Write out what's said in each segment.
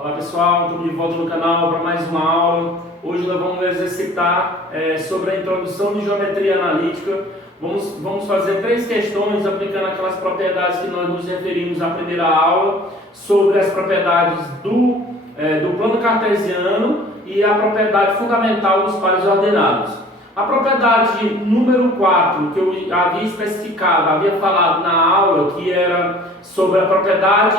Olá pessoal, estamos de volta no canal para mais uma aula. Hoje nós vamos exercitar sobre a introdução de geometria analítica. Vamos fazer 3 questões aplicando aquelas propriedades que nós nos referimos na primeira aula, sobre as propriedades do plano cartesiano e a propriedade fundamental dos pares ordenados. A propriedade número 4, que eu havia especificado, havia falado na aula, que era sobre a propriedade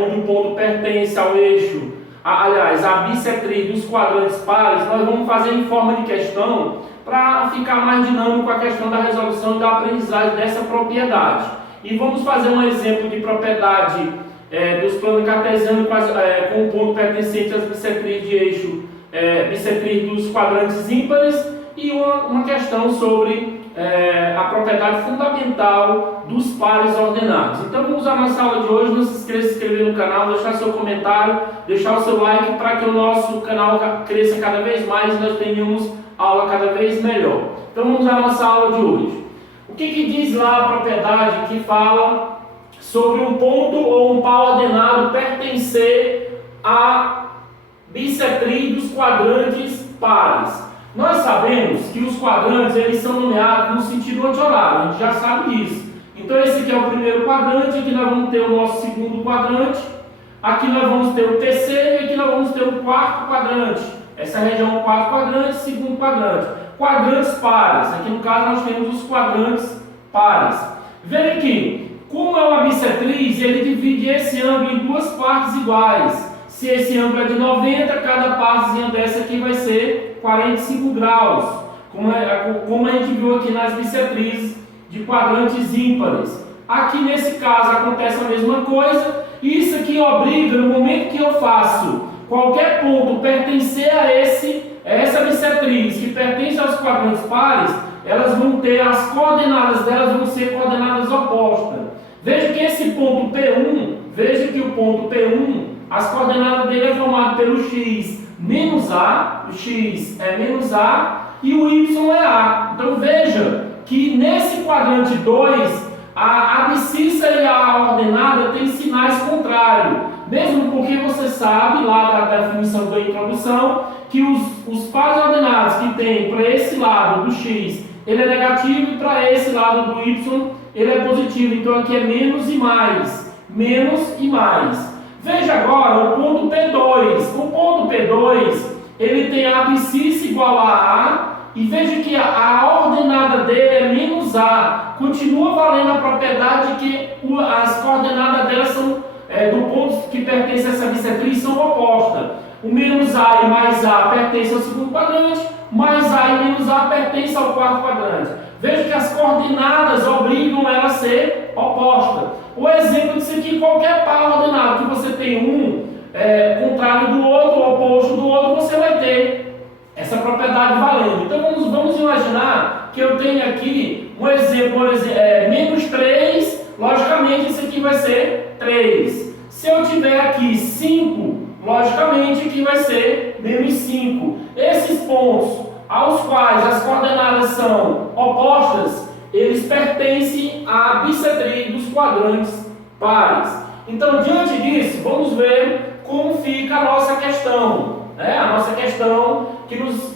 onde o ponto pertence ao eixo, a bissetriz dos quadrantes pares, nós vamos fazer em forma de questão para ficar mais dinâmico a questão da resolução e da aprendizagem dessa propriedade. E vamos fazer um exemplo de propriedade dos planos cartesianos com o ponto pertencente às bissetrizes de eixo, bissetriz dos quadrantes ímpares, e uma questão sobre a propriedade fundamental dos pares ordenados. Então vamos à nossa aula de hoje. Não se esqueça de se inscrever no canal, deixar seu comentário, deixar o seu like para que o nosso canal cresça cada vez mais e nós tenhamos aula cada vez melhor. Então vamos à nossa aula de hoje. O que diz lá a propriedade que fala sobre um ponto ou um par ordenado pertencer à bissetriz dos quadrantes pares? Nós sabemos que os quadrantes eles são nomeados no sentido anti-horário, a gente já sabe disso. Então esse aqui é o primeiro quadrante, aqui nós vamos ter o nosso segundo quadrante, aqui nós vamos ter o terceiro e aqui nós vamos ter o quarto quadrante. Essa região é o quarto quadrante, segundo quadrante. Quadrantes pares, aqui no caso nós temos os quadrantes pares. Veja aqui, como é uma bissetriz, ele divide esse ângulo em duas partes iguais. Se esse ângulo é de 90, cada partezinha dessa aqui vai ser 45 graus, como a gente viu aqui nas bissetrizes de quadrantes ímpares. Aqui nesse caso acontece a mesma coisa, e isso aqui obriga, no momento que eu faço qualquer ponto pertencer a essa bissetriz que pertence aos quadrantes pares, elas vão ter, as coordenadas delas vão ser coordenadas opostas. Veja que esse ponto P1, veja que o ponto P1, as coordenadas dele é formado pelo x menos a, o x é menos a e o y é a. Então veja que nesse quadrante 2, a abscissa e a ordenada têm sinais contrários. Mesmo porque você sabe, lá da definição da introdução, que os pares ordenados que tem para esse lado do x, ele é negativo, e para esse lado do y, ele é positivo. Então aqui é menos e mais, menos e mais. Veja agora o ponto P2. O ponto P2, ele tem a abscissa igual a A, e veja que a ordenada dele é menos A. Continua valendo a propriedade que as coordenadas delas são, do ponto que pertence a essa bissetriz, são opostas. O menos A e mais A pertence ao segundo quadrante, mais A e menos A pertence ao quarto quadrante. Veja que as coordenadas obrigam ela a ser oposta. O exemplo disso aqui, qualquer par ordenado que você tem um contrário do outro, oposto do outro, você vai ter essa propriedade valendo. Então vamos imaginar que eu tenho aqui um exemplo, menos 3, logicamente isso aqui vai ser 3. Se eu tiver aqui 5, logicamente aqui vai ser menos 5. Esses pontos aos quais as coordenadas são opostas, eles pertencem à bissetriz dos quadrantes pares. Então, diante disso, vamos ver como fica a nossa questão. A nossa questão que nos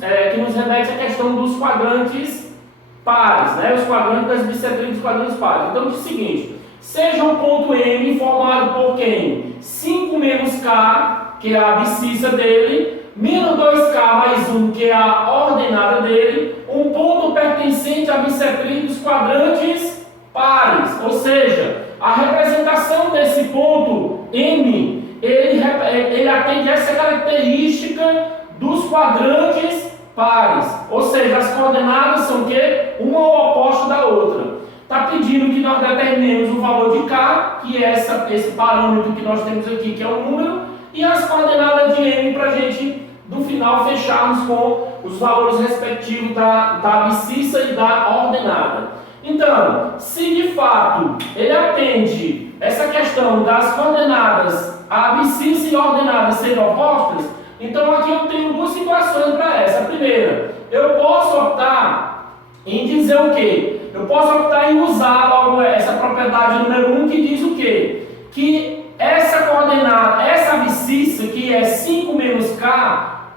remete à questão dos quadrantes pares, os quadrantes das bissetrizes dos quadrantes pares. Então, diz o seguinte: seja um ponto M formado por quem? 5 menos K, que é a abscissa dele, menos 2K mais 1, que é a ordenada dele, um ponto pertencente à bissetriz dos quadrantes pares. Ou seja, a representação desse ponto M, ele atende a essa característica dos quadrantes pares. Ou seja, as coordenadas são o quê? Uma oposta da outra. Está pedindo que nós determinemos o valor de K, que é esse parâmetro que nós temos aqui, que é o número, e as coordenadas de M para a gente, no final, fecharmos com os valores respectivos da abscissa e da ordenada. Então, se de fato ele atende essa questão das coordenadas, a abscissa e a ordenada serem opostas, então aqui eu tenho duas situações para essa. A primeira, eu posso optar em dizer o quê? Eu posso optar em usar logo essa propriedade número 1 que diz o quê? Que essa coordenada, essa abscissa, que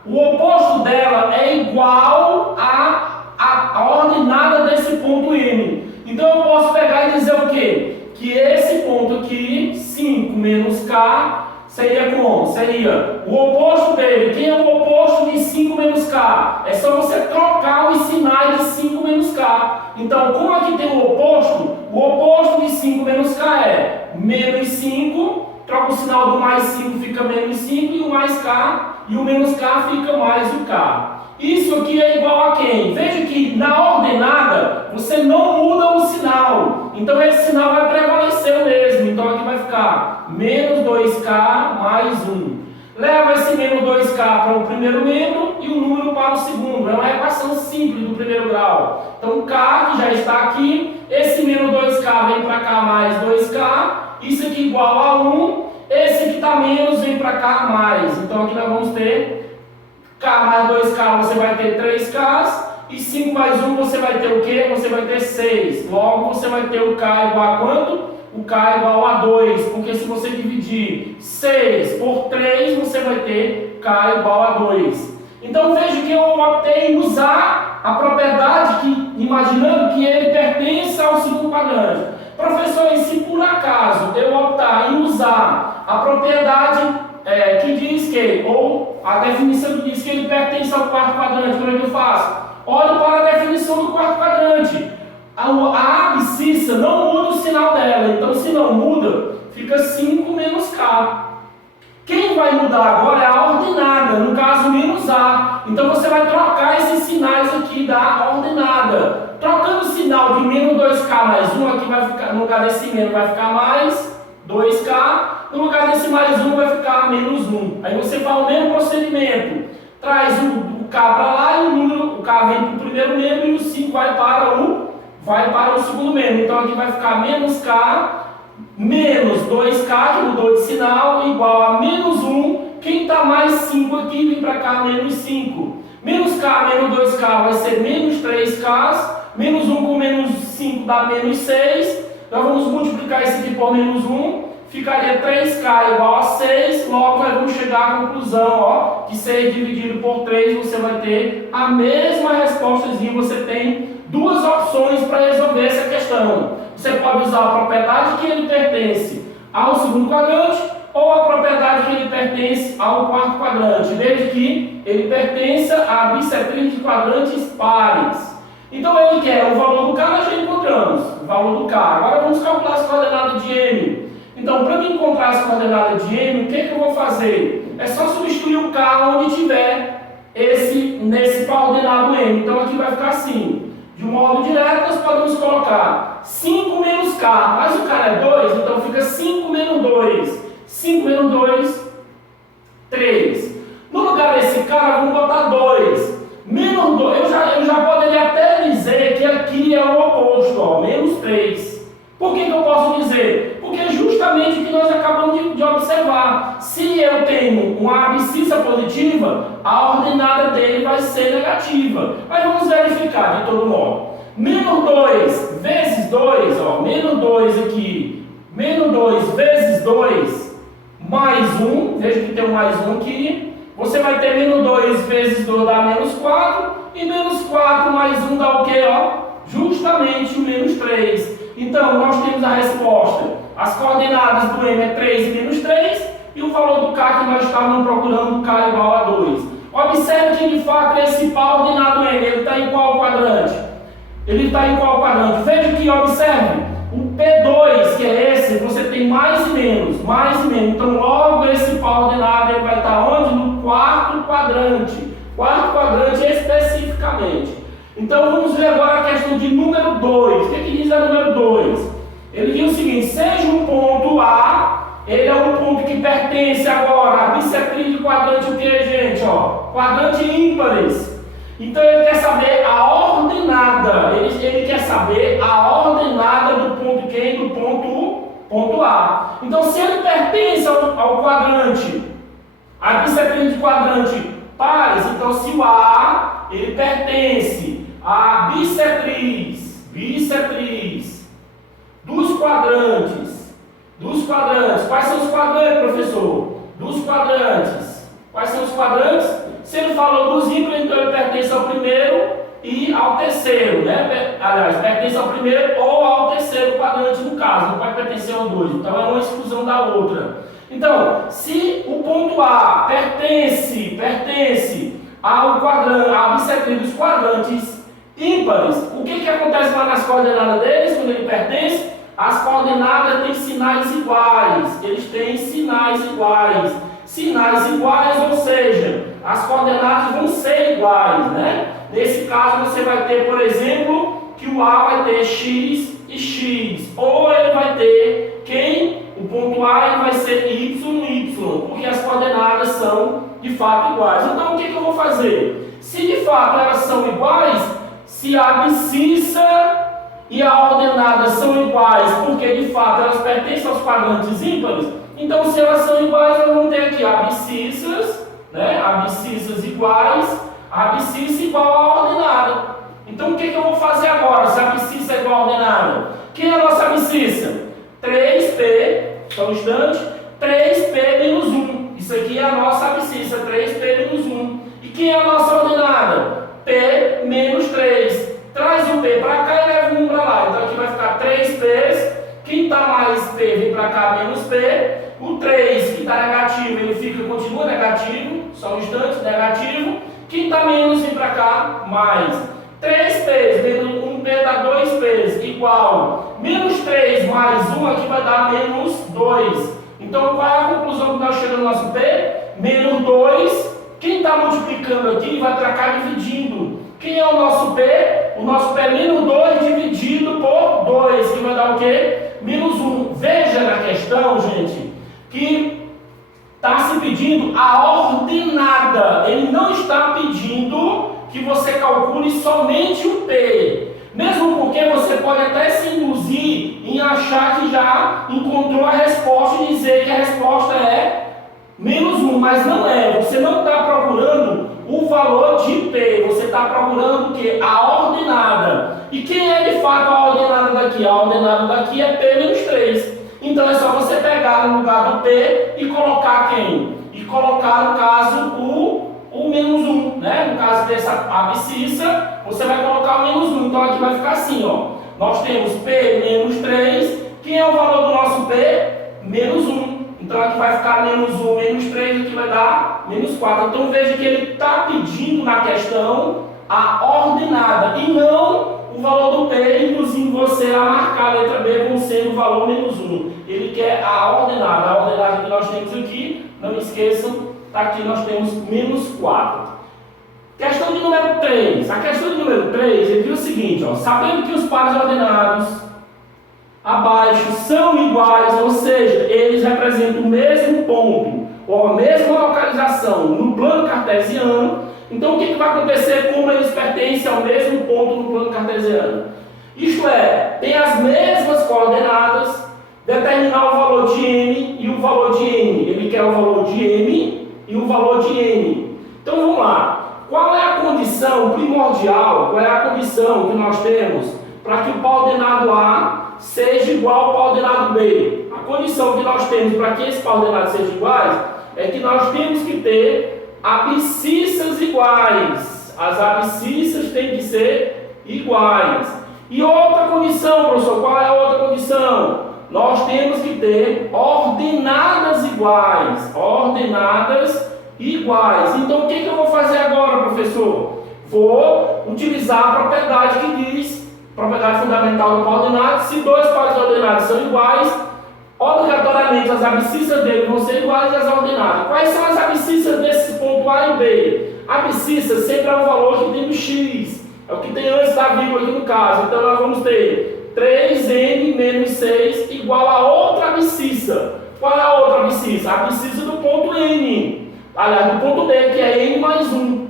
o oposto dela é igual à ordenada desse ponto M. Então eu posso pegar e dizer o quê? Que esse ponto aqui, 5 menos K, seria como? Seria o oposto dele. Quem é o oposto de 5 menos K? É só você trocar os sinais de 5 menos K. Então, como aqui tem o oposto de 5 menos K é menos 5, troca o sinal do mais 5, fica menos 5, e o mais K, e o menos K fica mais o K. Isso aqui é igual a quem? Veja que na ordenada você não muda o sinal. Então esse sinal vai prevalecer o mesmo. Então aqui vai ficar menos 2K mais 1. Leva esse menos 2K para o primeiro membro e o número para o segundo. É uma equação simples do primeiro grau. Então K, que já está aqui, esse menos 2K vem para cá mais 2K. Isso aqui igual a 1. Esse que está menos vem para cá mais. Então aqui nós vamos ter K mais 2K, você vai ter 3Ks, e 5 mais 1 você vai ter o quê? Você vai ter 6. Logo, você vai ter o K igual a quanto? O K igual a 2, porque se você dividir 6 por 3, você vai ter K igual a 2. Então, veja que eu optei em usar a propriedade, imaginando que ele pertence ao segundo quadrante. Professor, e se por acaso eu optar em usar a propriedade que diz que, ou a definição que diz que ele pertence ao quarto quadrante, como é que eu faço? Olhe para a definição do quarto quadrante. A abscissa não muda o sinal dela, então se não muda, fica 5 menos K. Quem vai mudar agora é a ordenada, no caso menos A. Então você vai trocar esses sinais aqui da ordenada. Trocando o sinal de menos 2K mais 1, aqui vai ficar, no lugar desse menos vai ficar mais 2K. No lugar desse mais 1 vai ficar menos 1. Aí você faz o mesmo procedimento. Traz o K para lá e o K vem para o primeiro membro e o 5 vai para o segundo membro. Então aqui vai ficar menos K, menos 2K, que mudou de sinal, igual a menos 1. Quem está mais 5 aqui vem para cá menos 5. Menos K menos 2K vai ser menos 3K. Menos 1 com menos 5 dá menos 6. Nós vamos multiplicar isso aqui por menos 1. Ficaria 3K igual a 6, logo nós vamos chegar à conclusão, que 6 dividido por 3, você vai ter a mesma respostazinha. Você tem duas opções para resolver essa questão. Você pode usar a propriedade que ele pertence ao segundo quadrante, ou a propriedade que ele pertence ao quarto quadrante, desde que ele pertença à bissetriz de quadrantes pares. Então ele quer o valor do K, nós já encontramos o valor do K. Agora vamos calcular as coordenadas de M. Então, para me encontrar as coordenadas de M, o que eu vou fazer? É só substituir o K onde tiver nesse coordenado M. Então, aqui vai ficar assim. De um modo direto, nós podemos colocar 5 menos K. Mas o K é 2, então fica 5 menos 2. 5 menos 2, 3. No lugar desse K, vamos botar 2. Menos 2, eu já poderia até dizer que aqui é o oposto, menos 3. Por que eu posso dizer? Porque é justamente o que nós acabamos de observar. Se eu tenho uma abscissa positiva, a ordenada dele vai ser negativa. Mas vamos verificar de todo modo. Menos 2 vezes 2, menos 2 aqui, menos 2 vezes 2, mais 1, veja que tem um mais 1 aqui. Você vai ter menos 2 vezes 2 dá menos 4, e menos 4 mais 1 dá o quê? Justamente o menos 3. Então, nós temos a resposta. As coordenadas do M é 3 e menos 3, e o valor do K que nós estávamos procurando, K igual a 2. Observe que, de fato, esse par ordenado M, ele está em qual quadrante? Ele está em qual quadrante? Veja que, observe, o P2, que é esse, você tem mais e menos, mais e menos. Então, logo, esse par ordenado ele vai estar onde? No quarto quadrante. Quarto quadrante especificamente. Então vamos ver agora a questão de número 2. O que diz a número 2? Ele diz o seguinte: seja um ponto A, ele é um ponto que pertence agora à bissetriz de quadrante o que, gente? Quadrante ímpares. Então ele quer saber a ordenada. Ele quer saber a ordenada do ponto quem? Do ponto A. Então se ele pertence ao quadrante, a bissetriz de quadrante pares, então se o A ele pertence a bissetriz dos quadrantes. Quais são os quadrantes, professor? Dos quadrantes. Quais são os quadrantes? Se ele falou dos ímpares, então ele pertence ao primeiro e ao terceiro, né? Aliás, pertence ao primeiro ou ao terceiro quadrante no caso, não pode pertencer ao dois, então é uma exclusão da outra. Então, se o ponto A pertence ao quadrante, à bissectria dos quadrantes ímpares, o que acontece lá nas coordenadas deles quando ele pertence? As coordenadas têm sinais iguais, eles têm sinais iguais. Sinais iguais, ou seja, as coordenadas vão ser iguais, né? Nesse caso você vai ter, por exemplo, que o A vai ter x e x, ou ele vai ter o ponto A ele vai ser y, porque as coordenadas são de fato iguais. Então o que eu vou fazer? Se de fato elas são iguais, se a abscissa e a ordenada são iguais, porque de fato elas pertencem aos quadrantes ímpares, então se elas são iguais, nós vamos ter aqui abscissas, né? Abscissas iguais, abscissa igual à ordenada. Então o que eu vou fazer agora, se a abscissa é igual à ordenada? Quem é a nossa abscissa? 3P, só um instante, 3P menos 1. Isso aqui é a nossa abscissa, 3P menos 1. E quem é a nossa ordenada? P menos 3. Traz o P para cá e leva o 1 para lá. Então aqui vai ficar 3P's. Quem está mais P vem para cá menos P. O 3 que está negativo, ele continua negativo. Só um instante, negativo. Quem está menos vem para cá mais. 3P's menos 1P dá 2P's igual. Menos 3 mais 1 aqui vai dar menos 2. Então qual é a conclusão que nós chegamos no nosso P? Menos 2. Quem está multiplicando aqui vai para cá dividindo. Quem é o nosso P? O nosso P é menos 2 dividido por 2, que vai dar o quê? Menos 1. Veja na questão, gente, que está se pedindo a ordenada. Ele não está pedindo que você calcule somente o P. Mesmo porque você pode até se induzir em achar que já encontrou a resposta e dizer que a resposta é menos 1, mas não é. Você não está procurando o valor de P, você está procurando o que? A ordenada. E quem é de fato a ordenada daqui? A ordenada daqui é P menos 3. Então é só você pegar no lugar do P e colocar quem? E colocar, no caso, o menos 1, né? No caso dessa abscissa, você vai colocar o menos 1. Então aqui vai ficar assim, ó. Nós temos P menos 3. Quem é o valor do nosso P? Menos 1. Então aqui vai ficar menos 1, menos 3, aqui vai dar menos 4. Então veja que ele está pedindo na questão a ordenada e não o valor do P, induzindo você a marcar a letra B como sendo o valor menos 1. Ele quer a ordenada. A ordenada que nós temos aqui, não esqueçam, tá aqui nós temos menos 4. Questão de número 3. A questão de número 3, ele diz o seguinte, ó, sabendo que os pares ordenados abaixo são iguais, ou seja, eles representam o mesmo ponto ou a mesma localização no plano cartesiano. Então o que vai acontecer como eles pertencem ao mesmo ponto no plano cartesiano? Isto é, tem as mesmas coordenadas, determinar o valor de m e o valor de n. Ele quer o valor de m e o valor de n. Então vamos lá. Qual é a condição primordial, qual é a condição que nós temos para que o pau ordenado A seja igual ao pau ordenado B? A condição que nós temos para que esse pau ordenado seja iguais é que nós temos que ter abscissas iguais. As abscissas têm que ser iguais. E outra condição, professor, qual é a outra condição? Nós temos que ter ordenadas iguais. Ordenadas iguais. Então o que eu vou fazer agora, professor? Vou utilizar a propriedade que diz, propriedade fundamental do pau ordenado, se dois pares ordenados são iguais, obrigatoriamente as abscissas dele vão ser iguais às ordenadas. Quais são as abscissas desses pontos A e B? A abscissa sempre é o valor que tem no x, é o que tem antes da vírgula aqui no caso. Então nós vamos ter 3n menos 6 igual a outra abscissa. Qual é a outra abscissa? A abscissa do ponto N, aliás, do ponto B, que é n mais 1.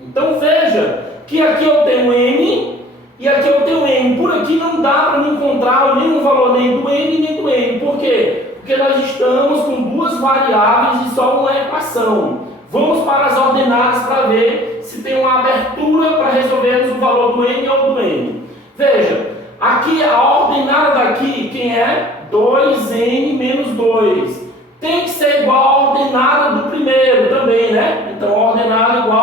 Então veja que aqui eu tenho n e aqui eu tenho n. Por aqui não dá para me encontrar o mesmo valor nem do n nem do n. Por quê? Porque nós estamos com duas variáveis e só uma equação. Vamos para as ordenadas para ver se tem uma abertura para resolvermos o valor do n ou do n. Veja, aqui a ordenada daqui, quem é? 2n menos 2. Tem que ser igual à ordenada do primeiro também, né? Então, ordenada igual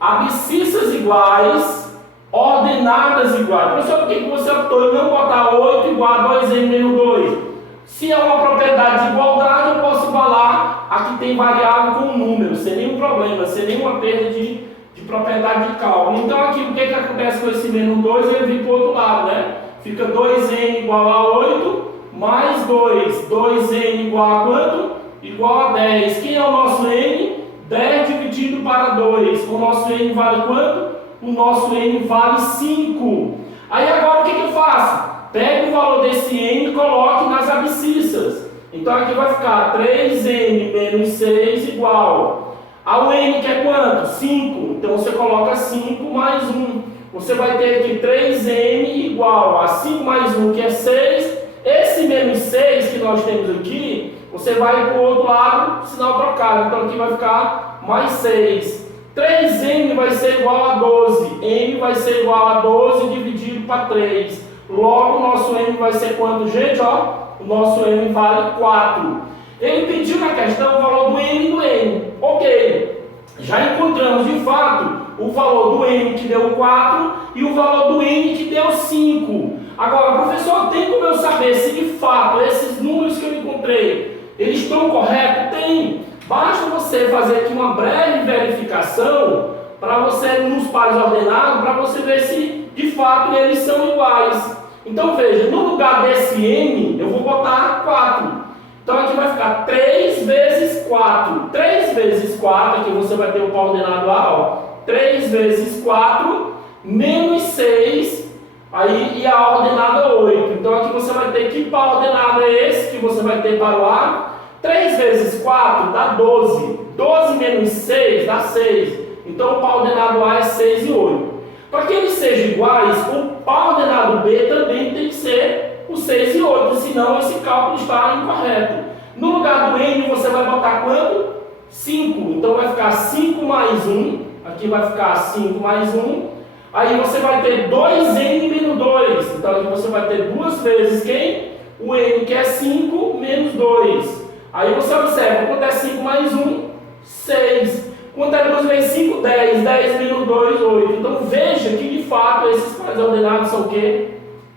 abscissas iguais, ordenadas iguais. Professor, por que você optou em não botar 8 igual a 2n menos 2? Se é uma propriedade de igualdade, eu posso igualar a que tem variável com um número, sem nenhum problema, sem nenhuma perda de propriedade de cálculo. Então aqui, o que acontece com esse menos 2? Ele vem para o outro lado, né? Fica 2n igual a 8, mais 2. 2n igual a quanto? Igual a 10. Quem é o nosso n? 10 dividido para 2. O nosso n vale quanto? O nosso n vale 5. Aí agora o que eu faço? Pego o valor desse n e coloque nas abscissas. Então aqui vai ficar 3n menos 6 igual ao n que é quanto? 5. Então você coloca 5 mais 1. Você vai ter aqui 3n igual a 5 mais 1 que é 6. Esse menos 6 que nós temos aqui, você vai para o outro lado, sinal trocado. Então aqui vai ficar mais 6. 3n vai ser igual a 12. n vai ser igual a 12 dividido para 3. Logo, o nosso n vai ser quanto, gente? Ó, o nosso n vale 4. Ele pediu na questão o valor do n e do n. Ok. Já encontramos, de fato, o valor do n que deu 4 e o valor do n que deu 5. Agora, professor, tem como eu saber se de fato esses números que eu encontrei, eles estão corretos? Tem. Basta você fazer aqui uma breve verificação para você, nos pares ordenados, para você ver se de fato eles são iguais. Então veja, no lugar desse n, eu vou botar 4. Então aqui vai ficar 3 vezes 4. 3 vezes 4, aqui você vai ter o par ordenado A, ó. 3 vezes 4, menos 6, aí, e a ordenada 8. Então aqui você vai ter que par ordenado é esse que você vai ter para o A. 3 vezes 4 dá 12. 12 menos 6 dá 6. Então o par ordenado A é 6 e 8. Para que eles sejam iguais, o par ordenado B também tem que ser o 6 e 8, senão esse cálculo está incorreto. No lugar do n, você vai botar quanto? 5. Então vai ficar 5 mais 1. Aqui vai ficar 5 mais 1. Aí você vai ter 2n menos 2. Então aqui você vai ter duas vezes quem? O n que é 5 menos 2. Aí você observa, quanto é 5 mais 1? 6. Quanto é 2 vezes 5? 10. 10 menos 2, 8. Então veja que de fato esses pares ordenados são o quê?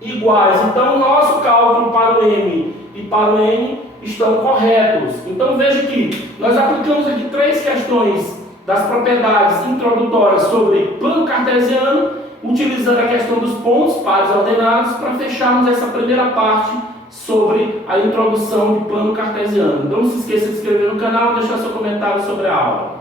Iguais. Então o nosso cálculo para o m e para o n estão corretos. Então veja que nós aplicamos aqui 3 questões das propriedades introdutórias sobre plano cartesiano, utilizando a questão dos pontos pares ordenados para fecharmos essa primeira parte sobre a introdução de plano cartesiano. Então não se esqueça de se inscrever no canal e deixar seu comentário sobre a aula.